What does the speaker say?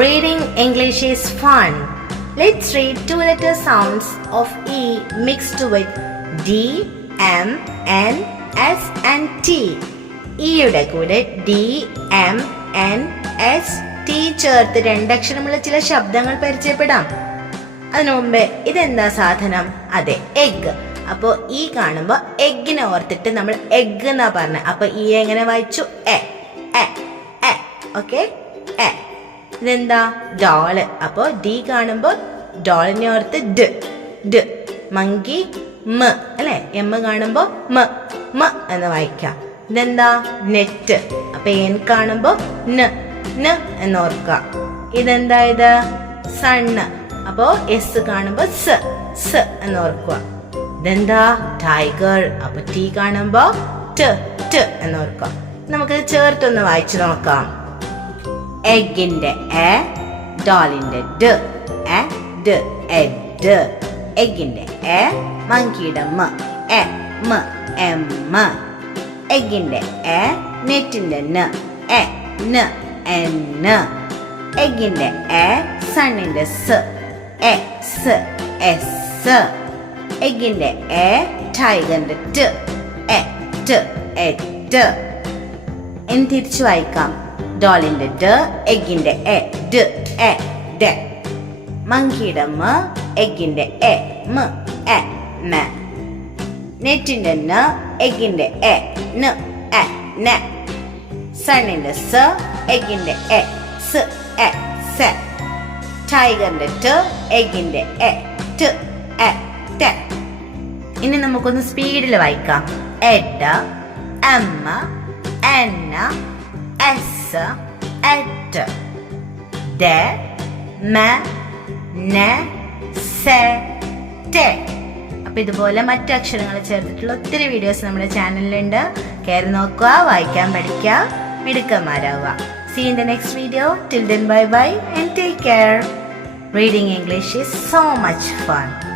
Reading English is fun. Let's read two letter sounds of E mixed with D, M, N, S and T. E യുടെ കൂടെ D, M, N, S, T ചേർത്ത് രണ്ടക്ഷരമുള്ള ചില ശബ്ദങ്ങൾ പരിചയപ്പെടാം. അതിനു മുമ്പ് ഇതെന്താ സാധനം? അതെ എഗ് അപ്പോ ഈ കാണുമ്പോ എഗ്ഗിനെ ഓർത്തിട്ട് നമ്മൾ എഗ് എന്നാ പറഞ്ഞത് അപ്പൊ ഈ എങ്ങനെ വായിച്ചു? A A A. Okay A. ഇതെന്താ? ഡോൾ അപ്പോ ഡി കാണുമ്പോൾ ഡോളിനെ ഓർത്ത് ഡ് ഡ് മങ്കി മ അല്ലെ? എം കാണുമ്പോ മ മ എന്ന് വായിക്കാം. ഇതെന്താ? നെറ്റ് അപ്പൊ എൻ കാണുമ്പോ ന ന എന്ന് ഓർക്കുക. ഇതെന്താ ഇത്? സണ്ണ് അപ്പോ എസ് കാണുമ്പോ സ സ എന്ന് ഓർക്കുക. ഇതെന്താ? ടൈഗർ അപ്പൊ ടി കാണുമ്പോ ട് ട് എന്ന് ഓർക്കുക. നമുക്കിത് ചേർത്തൊന്ന് വായിച്ചു നോക്കാം. എഗിന്റെ എ ഡോളിന്റെ ഡ് എ ഡ് എഡ് എഗിന്റെ എ മങ്കിയുടെ മ എ മ എം മ. എഗിന്റെ എ നെറ്റിന്റെ ന എ ന എൻ എഗിന്റെ എ സണ്ണിന്റെ സ് എ സ് എസ് എഗിന്റെ എ ടൈഗറിന്റെ ട് എ ട് എട്ട് എന്ന് തിരിച്ചു വായിക്കാം? ഡോളിന്റെ ഡ എഗിന്റെ എ ഡ എ ഡ. മങ്കിയുടെ മ എഗിന്റെ എ മ എ മ നെറ്റിന്റെ ന എഗിന്റെ എ ന എ ന. സണ്ണിന്റെ സ എഗിന്റെ എ സ എ സ. ടൈഗറിന്റെ ട് എഗിന്റെ എ ട് എ ട. ഇനി നമുക്കൊന്ന് സ്പീഡിൽ വായിക്കാം. എഡ എമ്മ എന്ന എസ്. എട്ട് De, me, ne, se, te. അപ്പൊ ഇതുപോലെ മറ്റു അക്ഷരങ്ങൾ ചേർത്തിട്ടുള്ള ഒത്തിരി വീഡിയോസ് നമ്മുടെ ചാനലിലുണ്ട് കയറി നോക്കുക വായിക്കാൻ പഠിക്കുക മിടുക്കന്മാരാവുക. See in the next video till then bye bye and take care reading English is so much fun